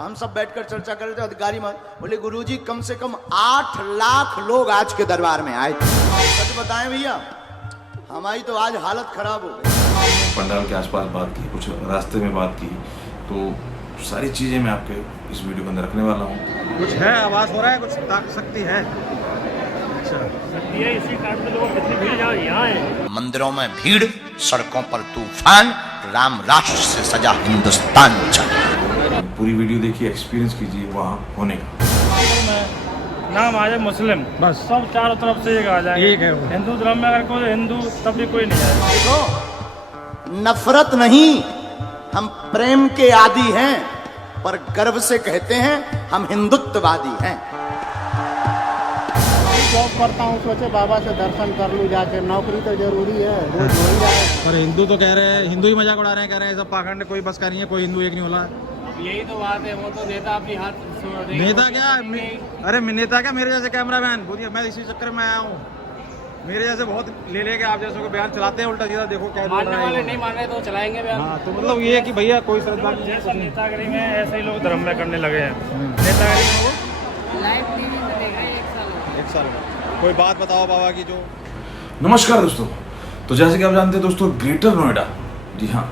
हम सब बैठकर चर्चा कर रहे थे। अधिकारी बोले गुरुजी कम से कम 8 लाख लोग आज के दरबार में आए थे। सच बताएं भैया, हमारी तो आज हालत खराब हो गई। पंडाल के आसपास बात की, कुछ रास्ते में बात की, तो सारी चीजें मैं आपके इस वीडियो के अंदर रखने वाला हूँ। कुछ है, आवाज हो रहा है, कुछ शक्ति है। अच्छा, शक्ति है, इसी कारण से लोग कितनी भीड़ यहाँ है। मंदिरों में भीड़, सड़कों पर तूफान, राम राष्ट्र से सजा हिंदुस्तान चल। पूरी वीडियो देखिए, एक्सपीरियंस कीजिए वहाँ होने का। नाम आ जाए मुस्लिम, बस सब चारों तरफ से एक आ जाए। एक है वो। हिंदू धर्म में अगर कोई हिंदू तब भी कोई नहीं आए। देखो, नफरत नहीं, हम प्रेम के आदी हैं, पर गर्व से कहते हैं हम हिंदुत्ववादी हैं। जॉब करता हूँ, सोचे बाबा से दर्शन कर लूँ जाके। नौकरी तो जरूरी है, रोज हो ही जाए। पर हिंदू तो कह रहे हैं, हिंदू ही मजाक उड़ा रहे हैं, कह रहे हैं सब पाखंड, कोई बस का नहीं है, कोई हिंदू एक नहीं होला। यही तो बात है, वो तो नेता अपनी हाथ नेता क्या, अरे नेता क्या, मेरे जैसे कैमरामैन बोलिए, मैं इसी चक्कर में आया हूँ। मेरे जैसे बहुत ले लेके आप जैसे को बयान चलाते हैं उल्टा सीधा, देखो क्या मानने वाले नहीं मान रहे तो चलाएंगे बयान। हाँ, तो मतलब ये है कि भैया कोई श्रद्धा नहीं है। जैसा नेतागिरी में ऐसे ही लोग धर्म में करने लगे हैं। नेतागिरी में वो लाइव टीवी में देख रहे हैं 1 साल कोई बात बताओ बाबा की जो। नमस्कार दोस्तों, तो जैसे कि आप जानते हैं दोस्तों, ग्रेटर नोएडा, जी हाँ,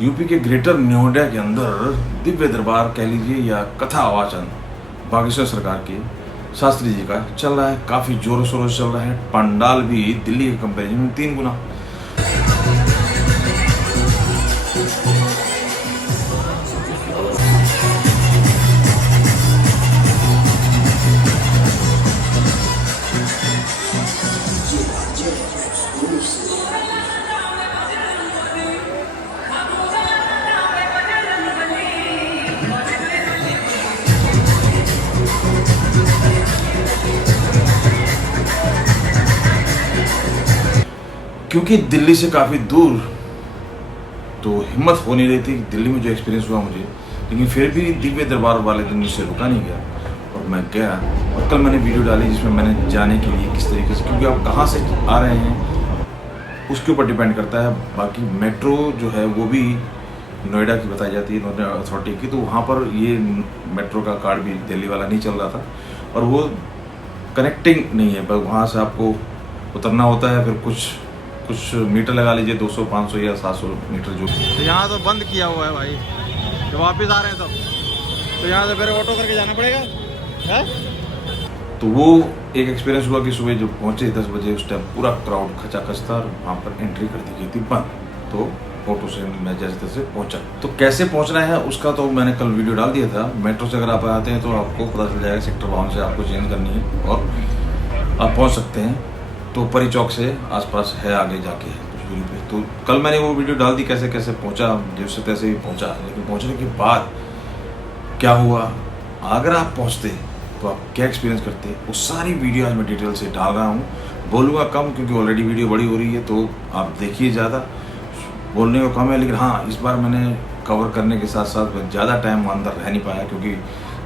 यूपी के ग्रेटर नोएडा के अंदर दिव्य दरबार कह लीजिए या कथा वाचन बागेश्वर सरकार के शास्त्री जी का चल रहा है। काफ़ी जोरों शोरों से चल रहा है। पंडाल भी दिल्ली के कंपेरिजन में 3 गुना। क्योंकि दिल्ली से काफ़ी दूर, तो हिम्मत हो नहीं रही थी दिल्ली में जो एक्सपीरियंस हुआ मुझे, लेकिन फिर भी दिव्य दरबार वाले दिन मुझसे रुका नहीं गया और मैं गया। और कल मैंने वीडियो डाली जिसमें मैंने जाने के लिए किस तरीके से, क्योंकि आप कहाँ से आ रहे हैं उसके ऊपर डिपेंड करता है। बाकी मेट्रो जो है वो भी नोएडा की बताई जाती है, नोएडा अथॉरिटी की, तो वहाँ पर ये मेट्रो का कार्ड भी दिल्ली वाला नहीं चल रहा था और वो कनेक्टिंग नहीं है। पर वहाँ से आपको उतरना होता है, फिर कुछ मीटर लगा लीजिए, 200, 500 या 700 मीटर जो। तो यहाँ तो बंद किया हुआ है भाई, जब वापिस आ रहे हैं सब, तो यहाँ से फिर ऑटो करके जाना पड़ेगा है? तो वो एक एक्सपीरियंस हुआ कि सुबह जब पहुँचे 10 बजे, उस टाइम पूरा क्राउड खचाखच था और वहाँ पर एंट्री कर दी गई थी बंद। तो ऑटो से मैं जैसे तैसे पहुँचा। तो कैसे पहुँचना है उसका तो मैंने कल वीडियो डाल दिया था। मेट्रो से अगर आप आते हैं तो आपको पता चल जाएगा, सेक्टर 52 से आपको चेंज करनी है और आप पहुँच सकते हैं। तो परी चौक से आसपास है, आगे जाके है कुछ दूरी पे। तो कल मैंने वो वीडियो डाल दी कैसे कैसे पहुंचा, जैसे तैसे ही पहुंचा। लेकिन पहुंचने के बाद क्या हुआ, अगर आप पहुंचते तो आप क्या एक्सपीरियंस करते, वो सारी वीडियो आज मैं डिटेल से डाल रहा हूँ। बोलूँगा कम क्योंकि ऑलरेडी वीडियो बड़ी हो रही है, तो आप देखिए, ज़्यादा बोलने को कम है। लेकिन हाँ, इस बार मैंने कवर करने के साथ साथ ज़्यादा टाइम अंदर रह नहीं पाया, क्योंकि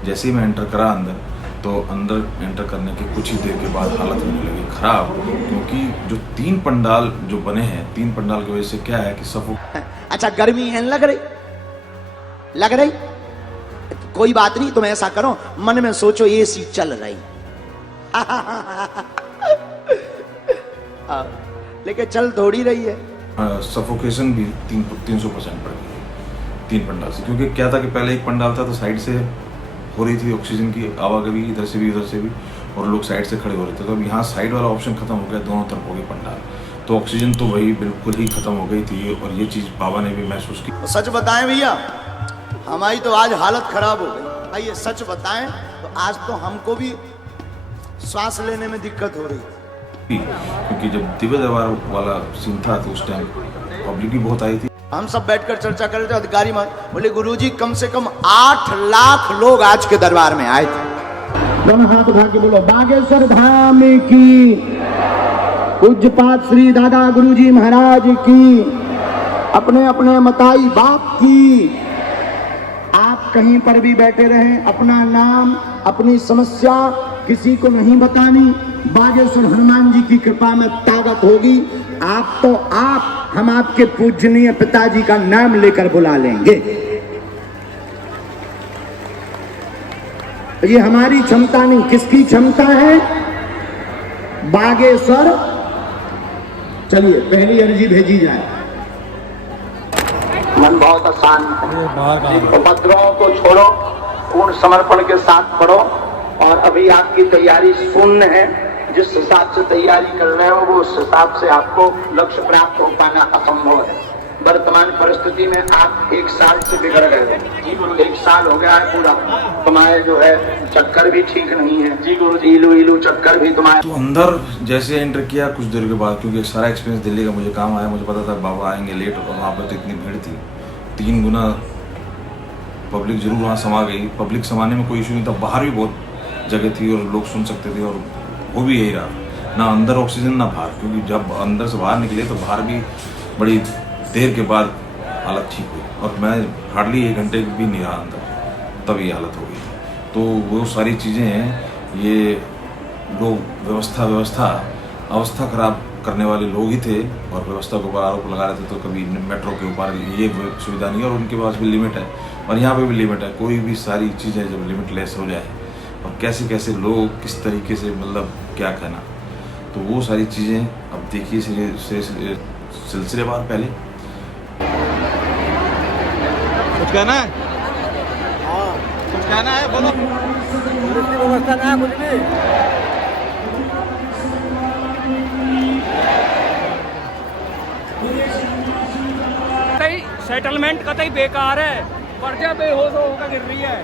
जैसे ही मैं एंटर करा अंदर, तो अंदर एंटर करने के कुछ ही देर के बाद हालत होने लगी ख़राब। क्योंकि जो 3 पंडाल जो बने हैं, 3 पंडाल की वजह से क्या है कि सब। अच्छा, गर्मी है, लग रही, कोई बात नहीं, तुम ऐसा करो, मन में सोचो एसी चल रही लेकिन चल थोड़ी रही है। सफोकेशन भी 300% बढ़ गई 3 पंडाल से। क्योंकि क्या था कि पहले एक पंडाल था तो साइड से हो रही थी ऑक्सीजन की आवागमनी, इधर से भी उधर से भी, और लोग साइड से खड़े हो रहे थे। तो अब यहाँ साइड वाला ऑप्शन खत्म हो गया, दोनों तरफ हो गए पंडाल, तो ऑक्सीजन तो वही बिल्कुल ही खत्म हो गई थी। और ये चीज़ बाबा ने भी महसूस की। सच बताएं भैया, हमारी तो आज हालत खराब हो गई। भाई ये सच बताएं तो आज तो हमको भी सांस लेने में दिक्कत हो रही थी। क्योंकि जब दिव्य दरबार वाला सीन था तो उस टाइम पब्लिक भी बहुत आई थी। हम सब बैठकर चर्चा कर रहे थे। अधिकारी बोले गुरुजी कम से कम 8 लाख लोग आज के दरबार में आए थे। दोनों हाथ उठा के बोलो, बागेश्वर धाम की, पूज्यपाद श्री दादा गुरुजी महाराज की, अपने अपने मताई बाप की। आप कहीं पर भी बैठे रहें, अपना नाम, अपनी समस्या किसी को नहीं बतानी। बागेश्वर हनुमान जी की कृपा में ताकत होगी। आप तो आप, हम आपके पूजनीय पिताजी का नाम लेकर बुला लेंगे। ये हमारी क्षमता नहीं, किसकी क्षमता है? बागेश्वर। चलिए पहली अर्जी भेजी जाए। मन बहुत आसान है, उपद्रवों को छोड़ो, पूर्ण समर्पण के साथ पढ़ो। और अभी आपकी तैयारी शून्य है, जिस हिसाब से तैयारी कर रहे हो वो उस हिसाब से आपको लक्ष्य प्राप्त हो पाना असंभव है। वर्तमान परिस्थिति में आप 1 साल से बिगड़ गए हो, 1 साल हो गया है पूरा। तुम्हारे जो है चक्कर भी ठीक नहीं है, इलू इलू चक्कर भी तुम्हारे। तो अंदर जैसे एंटर किया कुछ देर के बाद, क्योंकि सारा एक्सपीरियंस दिल्ली का मुझे काम आया, मुझे पता था बाबा आएंगे लेट, और वहाँ पर तो इतनी भीड़ थी, 3 गुना पब्लिक जरूर वहाँ समा गई। पब्लिक समाने में कोई इशू नहीं था, बाहर भी बहुत जगह थी और लोग सुन सकते थे, और वो भी यही रहा, ना अंदर ऑक्सीजन ना बाहर, क्योंकि जब अंदर से बाहर निकले तो बाहर भी बड़ी देर के बाद हालत ठीक हुई, और मैं हार्डली 1 घंटे भी नहीं रहा अंदर, तब ये हालत हो गई। तो वो सारी चीज़ें हैं, ये लोग अवस्था खराब करने वाले लोग ही थे, और व्यवस्था के ऊपर आरोप लगा रहे थे। तो कभी मेट्रो के ऊपर ये सुविधा नहीं है, और उनके पास भी लिमिट है, और यहाँ पे भी लिमिट है। कोई भी सारी चीज़ें जब लिमिटलेस हो जाए, और कैसे कैसे लोग किस तरीके से, मतलब क्या कहना, तो वो सारी चीज़ें अब देखिए सिलसिलेवार। पहले कुछ कहना है? कुछ कहना है, बोलो। व्यवस्था ना कुछ भी। सेटलमेंट कतई बेकार है, कर्जा बेहोश होकर गिर रही है।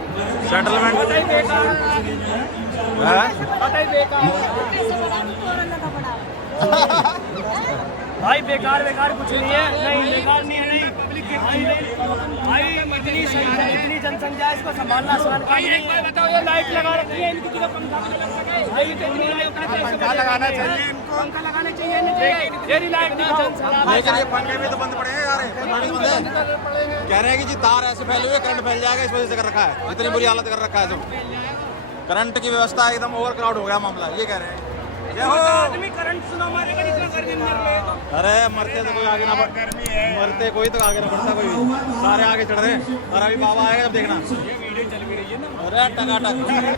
सेटलमेंट कतई बेकार है? कतई बेकार भाई, बेकार कुछ नहीं है। नहीं बेकार नहीं है, नहीं पब्लिक भाई इतनी जनसंख्या, इसको संभालना आसान काम नहीं है। बताओ, ये लाइट लगा रखी है, इनकी जगह पंखा लगाना चाहिए, पंखा लगाना चाहिए, ये लाइट लेकिन ये पंखे भी तो बंद पड़े हैं यार, कह रहे हैं कि जी तार ऐसे फैले हुए करंट फैल जाएगा, इस वजह से कर रखा है, इतनी बुरी हालत कर रखा है। जो करंट की व्यवस्था एकदम ओवर क्राउड हो गया मामला, ये कह रहे हैं। आदमी करंट सुना मारेगा, जितना गर्मी में मर रहे हैं। अरे मरते तो कोई आगे ना बढ़, मरते कोई तो आगे ना बढ़ता, कोई भी सारे आगे चढ़ रहे हैं। और अभी बाबा आएगा जब देखना, ये वीडियो चल भी रही है ना, अरे टकाटक।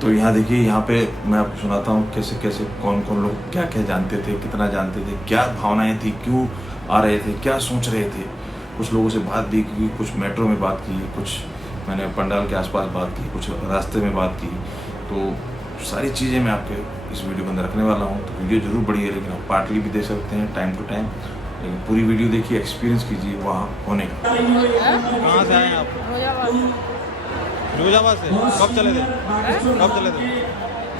तो यहाँ देखिए, यहाँ पे मैं आपको सुनाता हूँ कैसे कैसे कौन कौन लोग क्या क्या जानते थे, कितना जानते थे, क्या भावनाएं थी, क्यों आ रहे थे, क्या सोच रहे थे। कुछ लोगों से बात भी की, कुछ मेट्रो में बात की, कुछ मैंने पंडाल के आसपास बात की, कुछ रास्ते में बात की। तो सारी चीज़ें मैं आपके इस वीडियो के अंदर रखने वाला हूँ। तो वीडियो जरूर बड़ी है, लेकिन आप पार्टली भी दे सकते हैं टाइम टू टाइम, लेकिन पूरी वीडियो देखिए, एक्सपीरियंस कीजिए वहाँ होने का। कहाँ से आए आप? फिरोजाबाद से। कब चले थे?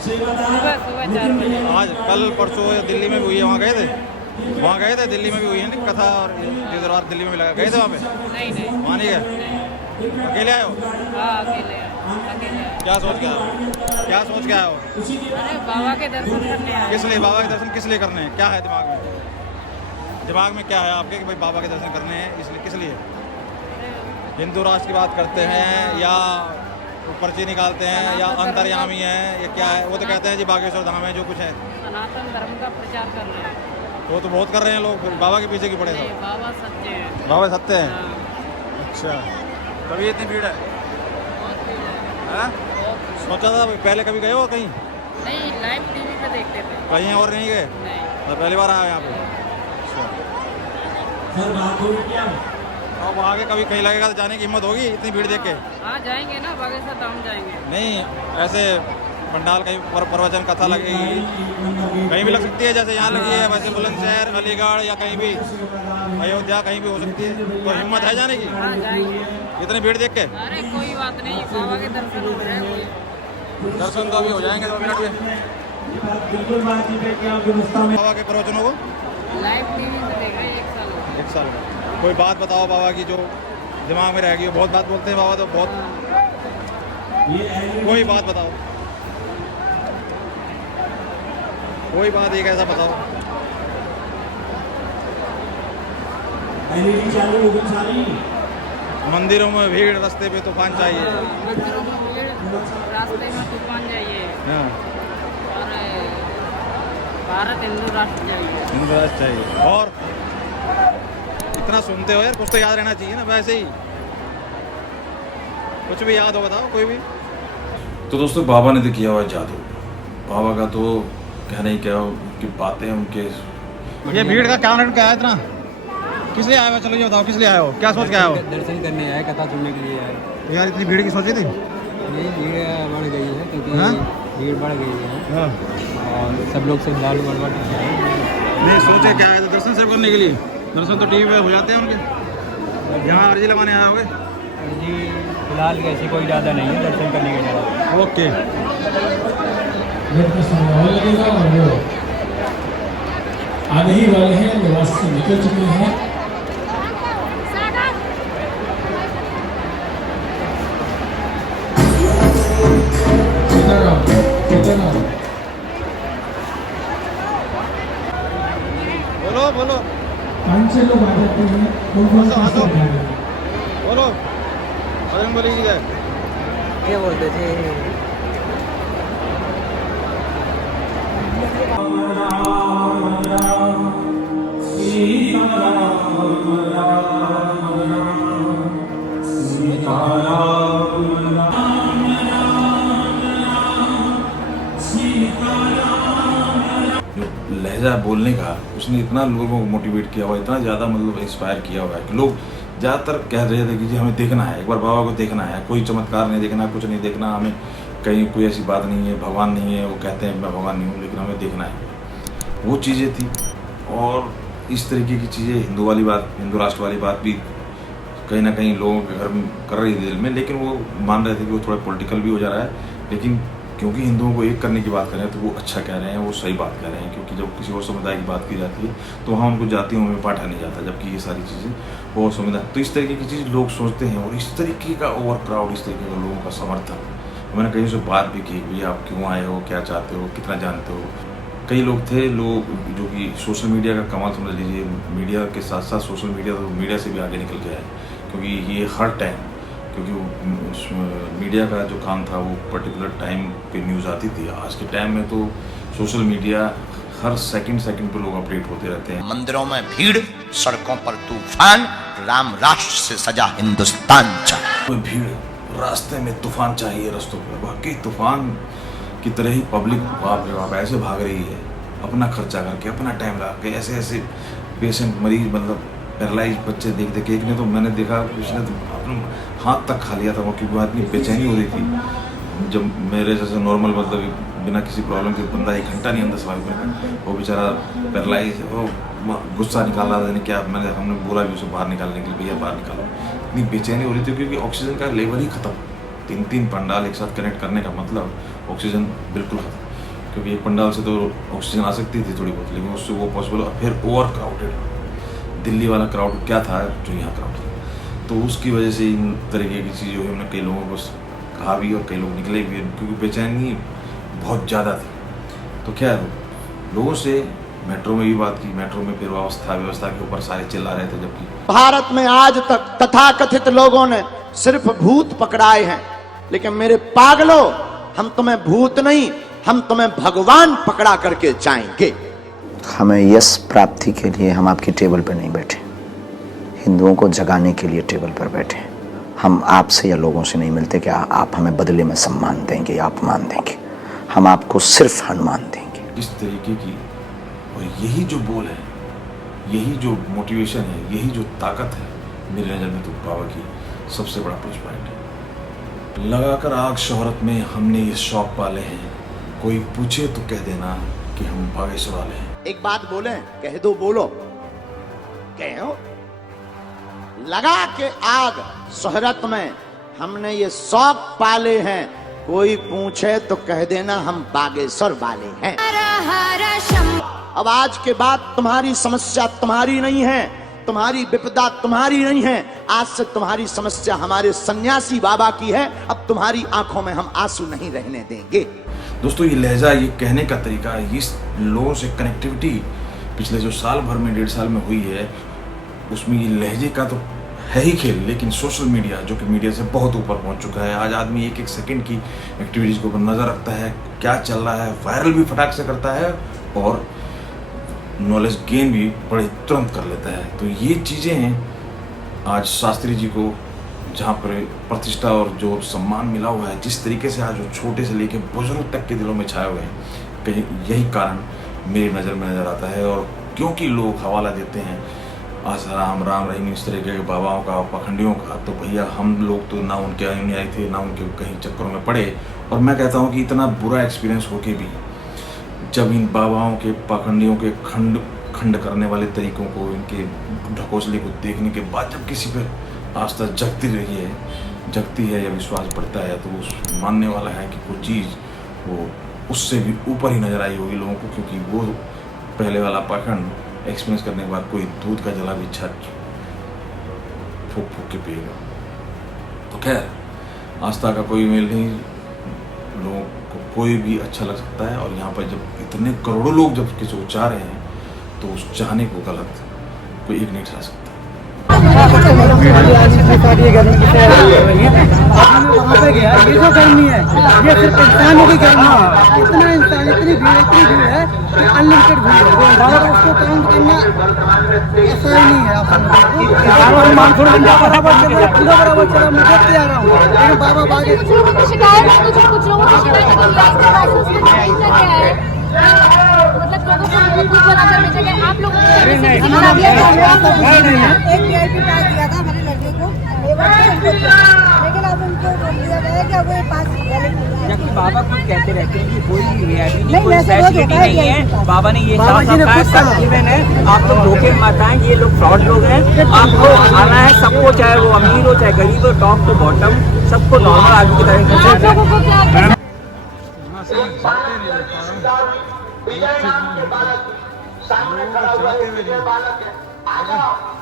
सुबह 4 बजे। आज कल परसों दिल्ली में भी हुई है, वहाँ गए थे? वहाँ गए थे, दिल्ली में भी हुई है ना कथा, और ये दरबार दिल्ली में भी लगा, गए थे वहाँ पे? नहीं वहाँ नहीं गए? अकेले आए हो? हाँ, अकेले। क्या सोच के आए हो? अरे बाबा के दर्शन करने आए। किस लिए बाबा के दर्शन किस लिए करने हैं? क्या है दिमाग में क्या है आपके कि भाई बाबा के दर्शन करने हैं, इसलिए किस लिए? हिंदू राष्ट्र की बात करते हैं, या पर्ची निकालते हैं, या अंतर्यामी है, या क्या है? वो तो कहते हैं जी बागेश्वर धाम है, जो कुछ है सनातन धर्म का प्रचार कर रहे हैं। वो तो बहुत कर रहे हैं लोग, फिर बाबा के पीछे की पड़े नहीं, सब। बाबा सच्चे हैं। बाबा सत्य हैं। हाँ, अच्छा, तभी इतनी भीड़ है? सोचा था पहले कभी गए हो कहीं? नहीं, लाइव टीवी पे देखते थे। कहीं और नहीं गए? नहीं। तो पहली बार आया यहाँ पे? अच्छा, अब आगे कभी कहीं लगेगा तो जाने की हिम्मत होगी इतनी भीड़ देख के? हाँ, जाएंगे ना, बागेश्वर धाम जाएंगे। नहीं, ऐसे पंडाल कहीं प्रवचन कथा लगेगी, कहीं भी लग सकती है, जैसे यहाँ लगी है वैसे बुलंदशहर, अलीगढ़, या कहीं भी अयोध्या, कहीं भी हो सकती है। तो हिम्मत है जाने की हाँ, जाएंगे। इतनी भीड़ देख के? अरे कोई बात नहीं, बाबा के दर्शन हो रहे हैं। दर्शन तो अभी हो जाएंगे 2 मिनट में। बाबा के प्रवचनों को लाइव टीवी पे देख रहे हैं, 1 साल हो गया। 1 साल। कोई बात बताओ बाबा की जो दिमाग में रहेगी। बहुत बात बोलते हैं बाबा तो, बहुत। कोई बात बताओ, कोई बात एक ऐसा बताओ। मंदिरों में भीड़, रास्ते पे तूफान चाहिए। मंदिरों में भीड़, रास्ते में तूफान चाहिए, हाँ, और भारत हिंदू राष्ट्र चाहिए। हिंदू राष्ट्र चाहिए। और इतना सुनते हो यार, कुछ तो याद रहना चाहिए ना। वैसे ही कुछ भी याद हो बताओ, कोई भी। तो दोस्तों बाबा ने तो किया हुआ है जादू। बाबा का तो कहना ही क्या हो, उनकी बातें, उनके ये भीड़ का कारण क्या है इतना? किस लिए आए हो? चलो ये बताओ, किस लिए आए हो? क्या सोच के आए हो? दर्शन करने आए, कथा सुनने के लिए आए। यार इतनी भीड़ की सोची थी? ये भीड़ बढ़ गई है क्योंकि हाँ? भीड़ बढ़ गई है हाँ। और सब लोग श्रद्धालु बढ़ नहीं सोचे क्या है, तो दर्शन सिर्फ करने के लिए? दर्शन तो टीवी पे हो जाते हैं उनके। यहाँ अर्जी लगाने आए होगे? जी फिलहाल ऐसी कोई ज़्यादा नहीं है, दर्शन करने के ज़्यादा। ओके। लगेगा और वो आने ही वाले हैं, निवास से निकल चुके हैं। बोलो बोलो 5-6 लोग आ जाते हैं, कौन-कौन सा हंसो, है? बोलो बजरंग बली की जय। क्या बोलते थे? जो लहजा बोलने का उसने इतना लोगों को मोटिवेट किया हुआ, इतना ज़्यादा मतलब इंस्पायर किया हुआ है कि लोग ज़्यादातर कह रहे थे कि जी हमें देखना है, एक बार बाबा को देखना है, कोई चमत्कार नहीं देखना, कुछ नहीं देखना, हमें कहीं कोई ऐसी बात नहीं है, भगवान नहीं है, वो कहते हैं मैं भगवान नहीं हूँ, लेकिन हमें देखना है। वो चीज़ें थी। और इस तरीके की चीज़ें, हिंदू वाली बात, हिंदू राष्ट्र वाली बात भी कहीं ना कहीं लोगों के घर में कर रही थी दिल में, लेकिन वो मान रहे थे कि वो थोड़ा पॉलिटिकल भी हो जा रहा है। लेकिन क्योंकि हिंदुओं को एक करने की बात कर रहे हैं तो वो अच्छा कह रहे हैं, वो सही बात कह रहे हैं। क्योंकि जब किसी और समुदाय की बात की जाती है तो वहाँ उनको जातियों में बांटा नहीं जाता, जबकि ये सारी चीज़ें वो समुदाय, तो इस तरीके की चीज़ लोग सोचते हैं। और इस तरीके का ओवर क्राउड, इस तरीके का लोगों का समर्थन, मैंने कहीं से बात भी की भैया आप क्यों आए हो, क्या चाहते हो, कितना जानते हो। कई लोग थे लोग जो कि सोशल मीडिया का कमाल समझ लीजिए, मीडिया के साथ साथ सोशल मीडिया तो मीडिया से भी आगे निकल गया है। क्योंकि ये हर टाइम, क्योंकि मीडिया का जो काम था वो पर्टिकुलर टाइम पे न्यूज़ आती थी। आज के टाइम में तो सोशल मीडिया हर सेकंड पे लोग अपडेट होते रहते हैं। मंदिरों में भीड़, सड़कों पर तूफान, राम राष्ट्र से सजा हिंदुस्तान चाहिए। कोई भीड़, रास्ते में तूफान चाहिए, रस्तों पर वाकई तूफान की तरह ही पब्लिक बाप रे बाप ऐसे भाग रही है, अपना खर्चा करके, अपना टाइम लगा के, ऐसे ऐसे पेशेंट मरीज, मतलब पैरालाइज बच्चे देख देख के। एक ने तो मैंने देखा, उसने तो अपना हाथ तक खा लिया था वो, क्योंकि इतनी बेचैनी हो रही थी। जब मेरे जैसे नॉर्मल मतलब बिना किसी प्रॉब्लम के बंदा 1 घंटा नहीं अंदर सर्वाइव कर, वो बेचारा पैरालाइज, वो गुस्सा निकाल रहा था, क्या हमने बोला भी उसे बाहर निकालने के लिए, भैया बाहर निकालो। इतनी बेचैनी हो रही थी क्योंकि ऑक्सीजन का लेवल ही खत्म। 3 पंडाल एक साथ कनेक्ट करने का मतलब ऑक्सीजन बिल्कुल खत्म। क्योंकि एक पंडाल से तो ऑक्सीजन आ सकती थी थोड़ी बहुत, लेकिन उससे वो पॉसिबल। फिर ओवर क्राउडेड दिल्ली वाला क्राउड क्या था जो यहाँ क्राउड था, तो उसकी वजह से इन तरीके की चीज़ें हुई। हमने कई लोगों को कहा भी और कई लोग निकले भी, क्योंकि बेचैनी बहुत ज़्यादा थी। तो क्या लोगों से मेट्रो में भी बात की, मेट्रो में फिर व्यवस्था के ऊपर सारे चिल्ला रहे थे, जबकि भारत में आज तक तथाकथित लोगों ने सिर्फ भूत पकड़ाए हैं, लेकिन मेरे पागलों, हम तुम्हें भूत नहीं, हम तुम्हें भगवान पकड़ा करके जाएंगे। हमें यश प्राप्ति के लिए हम आपकी टेबल पर नहीं बैठे, हिंदुओं को जगाने के लिए टेबल पर बैठे। हम आपसे या लोगों से नहीं मिलते कि आप हमें बदले में सम्मान देंगे या अपमान देंगे, हम आपको सिर्फ हनुमान देंगे। इस तरीके की, और यही जो बोल है, यही जो मोटिवेशन है, यही जो ताकत है, मेरी नज़र में तो बाबा की सबसे बड़ा प्लस पॉइंट है। लगाकर आग शोहरत में हमने ये शौक पाले हैं, कोई पूछे तो कह देना कि हम बागेश्वर वाले हैं। एक बात बोले, कह दो, बोलो, कहो। लगा के आग शोहरत में हमने ये शौक पाले हैं, कोई पूछे तो कह देना हम बागेश्वर वाले हैं। अब आज के बाद तुम्हारी समस्या तुम्हारी नहीं है, तुम्हारी विपदा तुम्हारी नहीं है, आज से तुम्हारी समस्या हमारे सन्यासी बाबा की है। अब तुम्हारी आंखों में हम आंसू नहीं रहने देंगे। दोस्तों ये लहजा, ये कहने का तरीका, इस लोगों से कनेक्टिविटी पिछले जो साल भर में, 1.5 साल में हुई है, उसमें ये लहजे का तो है ही खेल। लेकिन सोशल मीडिया, जो कि मीडिया से बहुत ऊपर पहुंच चुका है, आज आदमी एक सेकंड की एक्टिविटीज़ के ऊपर नज़र रखता है, क्या चल रहा है, वायरल भी फटाक से करता है और नॉलेज गेन भी बड़े तुरंत कर लेता है। तो ये चीज़ें हैं आज शास्त्री जी को जहाँ पर प्रतिष्ठा और जो सम्मान मिला हुआ है, जिस तरीके से आज वो छोटे से लेके बुजुर्ग तक के दिलों में छाए हुए हैं, कहीं यही कारण मेरी नज़र में नज़र आता है। और क्योंकि लोग हवाला देते हैं आसाराम, राम रहीम, इस तरीके के बाबाओं का, पाखंडियों का, तो भैया हम लोग तो ना उनके अनुयायी थे, ना उनके कहीं चक्करों में पड़े। और मैं कहता हूँ कि इतना बुरा एक्सपीरियंस होके भी जब इन बाबाओं के, पाखंडियों के खंड करने वाले तरीकों को, इनके ढकोसले को देखने के बाद जब किसी पर आस्था जगती है या विश्वास बढ़ता है, तो उस मानने वाला है कि कोई चीज़ वो उससे भी ऊपर ही नज़र आई होगी लोगों को, क्योंकि वो पहले वाला पाखंड एक्सपीरियंस करने के बाद कोई दूध का जला भी छट फूक के पिएगा। तो खैर, आस्था का कोई मेल नहीं, लोगों को कोई भी अच्छा लग सकता है। और यहाँ पर जब इतने करोड़ों लोग जब किसी को चाह रहे हैं, तो उस चाहने को गलत कोई एक नहीं ठहरा सकता। वहाँ पे गया, ये जो गर्मी है ये सिर्फ इंसानों की गर्मी है। इतना इंसान, इतनी भीड़ है कि अनलिमिटेड भीड़ है, और उसको काउंट करना ऐसा ही नहीं है। बराबर चला, मैं देखते आ रहा हूँ, लेकिन बाबा बागे शिकायत है, कुछ लोगों की शिकायत मतलब लोगों को कुछ बना करने जगह आप लोगों को एक VIP पास दिया था हमारे लड़के को, लेकिन अब उनको दिया गया कि अब वो पास जबकि बाबा खुद कहते रहते हैं कि कोई VIP की कोई फैसिलिटी नहीं है। बाबा ने ये साफ गिवन है, आप लोग धोखे मत आए, ये लोग फ्रॉड लोग हैं। आपको आना है सबको, चाहे वो अमीर हो चाहे गरीब हो, टॉप टू बॉटम, सबको नॉर्मल आदमी की तरह। सामने खड़ा हुआ है बालक है, आजा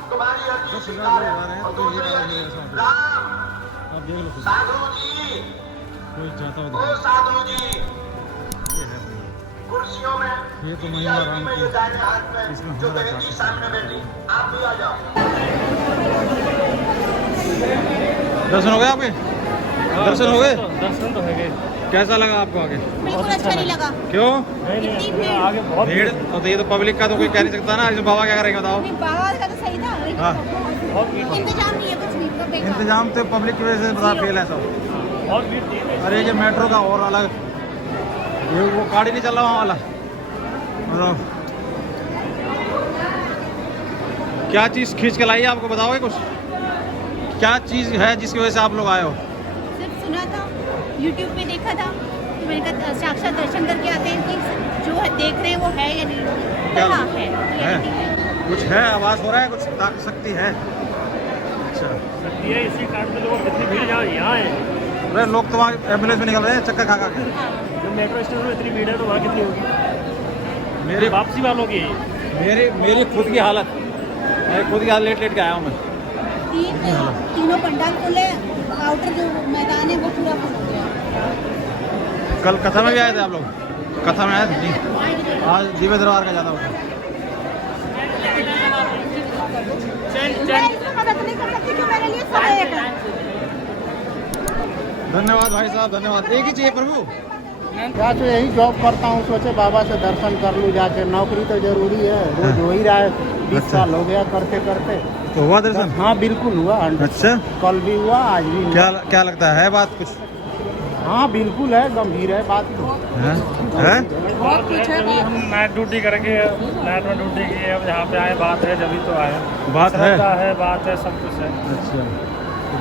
तुम्हारी अर्जी स्वीकार है, और दूसरी अर्जी राम साधु जी, ओ साधु जी, कुर्सियों में ये तो महिमा राम की दाहिने हाथ में जो बहन सामने बैठी, आप भी आ जाओ। दर्शन हो गए आपके? दर्शन हो गए? दर्शन तो हो गए। कैसा लगा आपको आगे? बिल्कुल अच्छा नहीं लगा। क्यों? नहीं आगे बहुत भीड़, और तो ये तो पब्लिक का तो कोई कह नहीं सकता ना, इसमें बाबा क्या करेंगे बताओ? बाबा का तो सही था, लेकिन हाँ। इंतजाम नहीं है कुछ नहीं, तो बेकार। इंतजाम तो पब्लिक की वजह से बता फेल है सब। बहुत भीड़ थी। अरे ये मेट्रो का और अलग, ये वो गाड़ी नहीं चल रहा वहाँ वाला, मतलब क्या चीज़ खींच के लाई है आपको, बताओगे कुछ? क्या चीज़ है जिसकी वजह से आप लोग आए हो? सिर्फ सुना था, यूट्यूब पे देखा था, तो मैंने कहा साक्षात दर्शन करके आते हैं कि जो है देख रहे हैं वो है या नहीं। क्या हाँ है, कुछ है, आवाज़ हो रहा है, कुछ ताकत शक्ति है। अच्छा, ये इसी कारण से लोग कितनी भीड़ यहाँ है। अरे लोग तो वहाँ एम्बुलेंस में निकल रहे हैं चक्कर खा खा के। जब मेट्रो स्टेशन में इतनी भीड़ है तो वहाँ कितनी होगी? मेरी वापसी वालों की मेरी खुद की हालत, मैं खुद की हालत लेट के आया हूँ मैं। तीनों पंडाल खुले, आउटर जो मैदान है वो पूरा फुल हो गया। कल कथा में भी आए थे आप लोग? कथा में आए थे जी, आज दिव्य दरबार का ज़्यादा होता है। मैं इसमें मदद नहीं कर सकती, क्यों मेरे लिए समय है। धन्यवाद भाई साहब, धन्यवाद। एक ही चाहिए प्रभु। क्या तो यही जॉब करता हूँ, सोचे बाबा से दर्शन कर लूँ जाके, नौकरी तो जरूरी है, रोज हो ही रहा है, 20 साल हो गया करते करते। तो हुआ दर्शन? हाँ बिल्कुल हुआ। अच्छा, कल भी हुआ, आज भी हुआ। क्या लगता है बात कुछ? हाँ बिल्कुल है, गंभीर है बात तो। है? बहुत कुछ है। हम नाइट ड्यूटी करेंगे, नाइट में ड्यूटी की, अब यहाँ पे आए, बात है जब तो आए। बात है, बात है, सब कुछ है। अच्छा,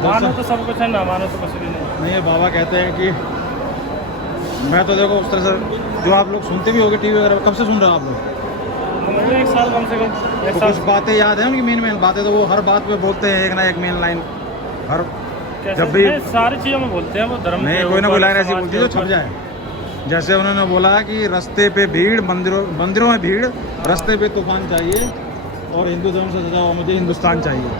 मानो तो सब कुछ है, ना मानो तो कुछ भी नहीं। ये बाबा कहते हैं कि मैं तो देखो उस तरह से, जो आप लोग सुनते भी होगे टीवी वगैरह, कब से सुन रहे हो आप लोग? मुझे 1 साल कम से कम। तो कुछ बातें याद है उनकी, मेन बातें तो वो हर बात पे बोलते हैं, एक ना एक मेन लाइन हर जब भी सारी चीज़ों में बोलते हैं वो धर्म नहीं, कोई ना कोई लाइन ऐसी बोलती है जो छप जाए। जैसे उन्होंने बोला कि रास्ते पे भीड़, मंदिरों में भीड़, रास्ते पे तूफान चाहिए, और हिंदू धर्म से सजा हुआ मुझे हिंदुस्तान चाहिए।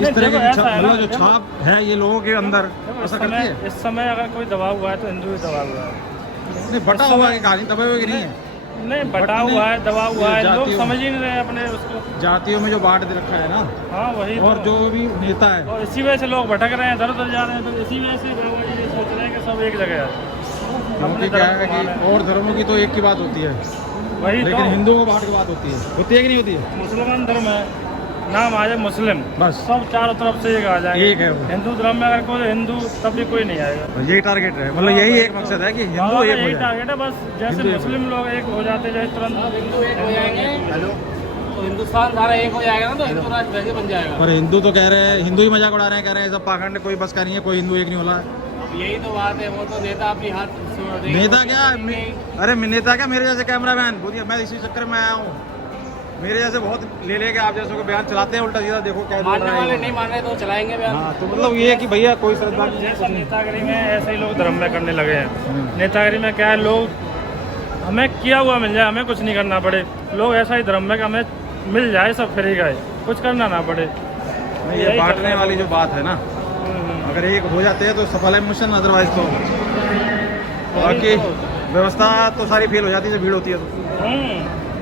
इस तरह की मतलब जो छाप है ये लोगों के अंदर ऐसा करती है। इस समय अगर कोई दबा हुआ है तो हिंदू ही दबा हुआ है। नहीं, बटा हुआ है कहानी, दबे हुए की नहीं है। नहीं, बटा हुआ है, दबा हुआ है, लोग समझ ही नहीं रहे अपने उसको। जातियों में जो बांट दे रखा है ना, हाँ वही। और जो भी नेता है, और इसी वजह से लोग भटक रहे हैं, इधर उधर जा रहे हैं, तो इसी वजह से बाबा जी ये सोच रहे हैं कि सब एक जगह है। क्योंकि क्या है कि और धर्मों की तो एक की बात होती है, वही, लेकिन हिंदुओं को बांट की बात होती है कि नहीं होती है? मुसलमान धर्म है, नाम आ जाए मुस्लिम, बस। सब चारों तरफ से एक आ जाएंगे। एक है वो। हिंदू धर्म में अगर कोई हिंदू तब भी कोई नहीं आएगा। यही टारगेट है, मतलब यही एक मकसद है कि हिंदू बाबा का एक हो यही जाए। टारगेट है, बस जैसे हिंदू एक हो मुस्लिम लोग एक हो जाते जैसे तुरंत हिंदू एक हो जाएंगे। तो हिंदुस्तान सारा एक हो जाएगा ना, तो हिंदू राष्ट्र वैसे बन जाएगा। पर हिंदू तो कह रहे हैं, हिंदू ही मजाक उड़ा रहे हैं, कह रहे हैं सब पाखंड, कोई बस का नहीं है, कोई हिंदू एक नहीं होला। यही तो बात है, वो तो नेता अपनी हाथ नेता क्या अरे नेता क्या, मेरे जैसे कैमरामैन बोलिए, मैं इसी चक्कर में आया हूँ। मेरे जैसे बहुत ले लेके आप जैसे को बयान चलाते हैं उल्टा सीधा, देखो क्या मानने वाले नहीं मान रहे तो चलाएंगे बयान। हाँ, तो मतलब ये है कि भैया कोई श्रद्धा नहीं है, जैसा नेतागिरी में ऐसे ही लोग धर्म में करने लगे हैं। नेतागिरी में क्या है, लोग हमें किया हुआ मिल जाए, हमें कुछ नहीं करना पड़े। लोग ऐसा ही धर्म में कि हमें मिल जाए सब फ्री का, कुछ करना ना पड़े। ये बांटने वाली जो बात है ना, अगर एक हो जाते हैं तो सफल है मिशन, अदरवाइज तो बाकी व्यवस्था तो सारी फेल हो जाती है, भीड़ होती है तो।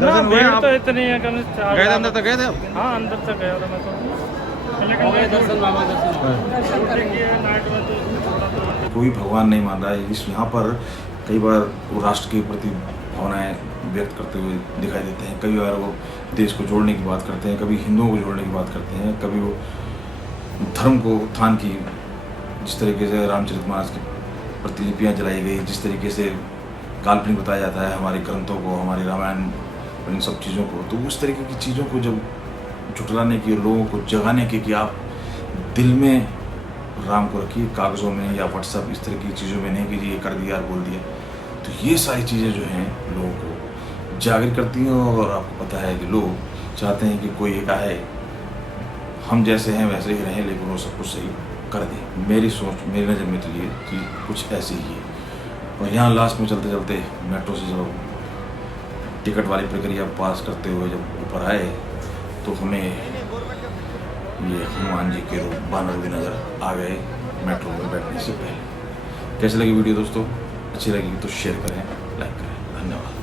दर्शन हुए आप? तो इतनी है, कम से गए थे अंदर तक, गए थे आप? हाँ अंदर तक गया था मैं तो। दर्शन बाबा दर्शन कोई भगवान नहीं मान रहा है। इस यहाँ पर कई बार वो राष्ट्र के प्रति भावनाएं व्यक्त करते हुए दिखाई देते हैं, कई बार वो देश को जोड़ने की बात करते हैं, कभी हिंदुओं को जोड़ने की बात करते हैं, कभी वो धर्म को उत्थान की, जिस तरीके से रामचरितमानस की प्रतिलिपियाँ जलाई गई, जिस तरीके से काल्पनिक बताया जाता है हमारे ग्रंथों को, हमारी रामायण और इन सब चीज़ों को, तो उस तरीके की चीज़ों को जब झुठलाने की, लोगों को जगाने की कि आप दिल में राम को रखिए, कागज़ों में या व्हाट्सएप इस तरह की चीज़ों में नहीं कि ये कर दिया बोल दिया, तो ये सारी चीज़ें जो हैं लोगों को जागृत करती हैं। और आपको पता है कि लोग चाहते हैं कि कोई एक आए, हम जैसे हैं वैसे ही रहें, लेकिन वो सब कुछ सही कर दे। मेरी सोच, मेरी नज़र में तो ये चीज़ कुछ ऐसी ही है। और यहाँ लास्ट में चलते चलते मेट्रो से जब टिकट वाली प्रक्रिया पास करते हुए जब ऊपर आए, तो हमें ये हनुमान जी के रूप बानर भी नज़र आ गए मेट्रो में बैठने से पहले। कैसी लगी वीडियो दोस्तों? अच्छी लगी तो शेयर करें, लाइक करें। धन्यवाद।